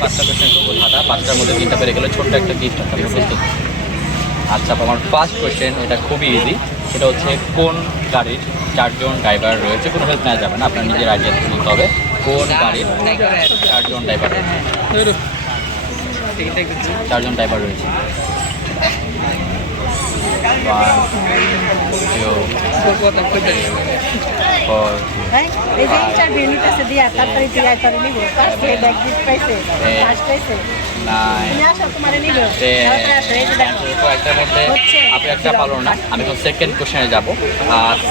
5টা কোশ্চেন করবো ধাঁধা, 5টার মধ্যে 3টা পেরে গেলে ছোট্ট একটা গিফট আছে, আপনি প্রস্তুত? আচ্ছা, আমার ফার্স্ট কোশ্চেন, এটা খুবই ইজি। সেটা হচ্ছে কোন গাড়ির 4জন ড্রাইভার রয়েছে? কোনো হেল্প নেওয়া যাবে না, আপনার নিজের আইডিয়া থেকে বলতে হবে। কোন গাড়ির 4জন ড্রাইভার রয়েছে? 4জন ড্রাইভার রয়েছে। 1 2 4 এই যে ইন্টারভিউ নিতেছে দিয়া তাড়াতাড়ি দিয়া তারে নিব ফার্স্ট এই ব্যাগ দিতে পাইছে ফার্স্ট পাইছে 9 তুমি আসো তোমারে নিব 10 তাড়াতাড়ি আসো এই যে দেখো একটার মধ্যে আপনি একটা পারো না। আমি এখন সেকেন্ড কোশ্চেনে যাবো।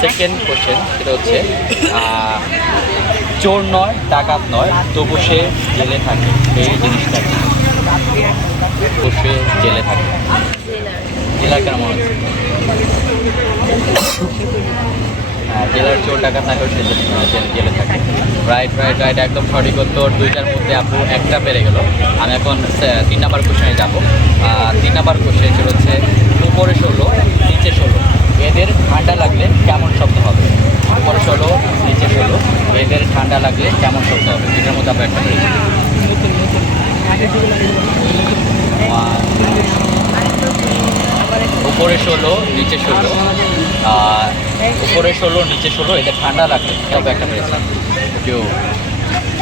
সেকেন্ড কোশ্চেন সেটা হচ্ছে চোর নয়, ডাকাত নয়, তবু সে জেলে থাকে, এই জিনিসটা কি? তবু সে জেলে থাকে। জেলার কেন মনে হচ্ছে? হ্যাঁ, জেলার চোর ডাকাত না হলেও সে জেলে থাকে। রাইট রাইট রাইট, একদম সঠিক উত্তর। 2টার মধ্যে আপু একটা পেরে গেল। আমি এখন 3 নাম্বার কোশ্চেনে যাবো। 3 নাম্বার কোশ্চেন সেটা হচ্ছে উপরে 16 নিচে 16, এদের ঠান্ডা লাগলে কেমন শব্দ হবে? উপরে 16 নিচে 16, এদের ঠান্ডা লাগলে কেমন শব্দ হবে? এটার মধ্যে আপনি একটা পেরে গেলেন। উপরে 16 নিচে 16, উপরে 16 নিচে 16, এদের ঠান্ডা লাগলে তবে একটা পেরেছে। 2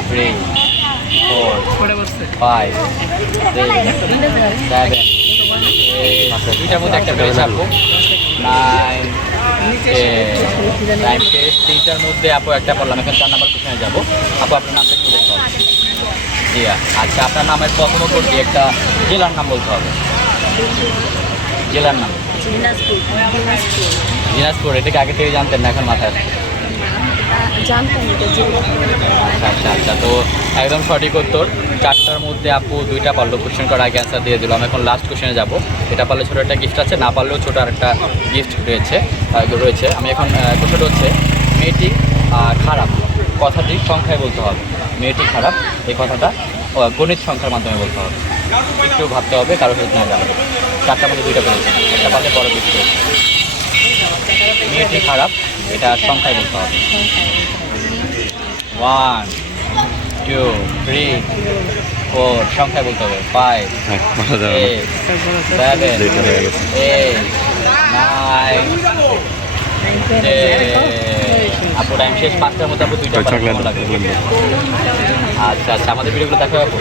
3 4 5 6 7 8, 2টার মধ্যে একটা পেরেছে আপু। 9 টাইম শেষ। 3টার মধ্যে আপু একটা পড়লাম। এখন 4 নাম্বার কোশ্চেনে যাবো। আপু আপনার নামটা একটু বলতে হবে। জিয়া। আচ্ছা, আপনার নামের প্রথম অক্ষর দিয়ে একটা জেলার নাম বলতে হবে। জেলার নাম দিনাজপুর দিনাজপুর দিনাজপুর। এটাকে আগে থেকে জানতেন না, এখন মাথায় আসছে? জানতাম এটা যে আচ্ছা আচ্ছা আচ্ছা, তো একদম সঠিক উত্তর। 4টার মধ্যে আপু 2টা পারলো। কোশ্চেন করার আগে অ্যান্সার দিয়ে দিলাম। এখন লাস্ট কোশ্চেনে যাবো। এটা পারলে ছোটো একটা গিফট আছে, না পারলেও ছোটো আর একটা গিফট রয়েছে। আমি এখন কোশ্চেনটা হচ্ছে মেয়েটি খারাপ কথাটি সংখ্যায় বলতে হবে। মেয়েটি খারাপ এই কথাটা গণিত সংখ্যার মাধ্যমে বলতে হবে। একটু ভাবতে হবে, কারো হেল্প নেওয়া যাবে। 4টার মধ্যে 2টা পেরেছে, একটা পারলে বড় গিফট। মেয়েটি খারাপ, এটা সংখ্যায় বলতে হবে। 1 2 3 4, সংখ্যায় বলতে হবে। 5 6 7 8 9 আপু টাইম শেষ। 5টার মধ্যে আপু 2টা লাগবে। আচ্ছা আচ্ছা, আমাদের ভিডিওগুলো দেখা আপু।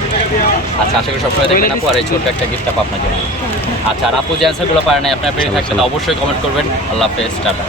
আচ্ছা, আশা করি সবসময় দেখবেন আপু, আর এই ছোট্ট একটা গিফট আপু আপনার জন্য। আচ্ছা, আর আপু যে অ্যান্সারগুলো পারে নাই আপনার পেরে থাকলে অবশ্যই কমেন্ট করবেন। আল্লাহ হাফেজ, টাটা।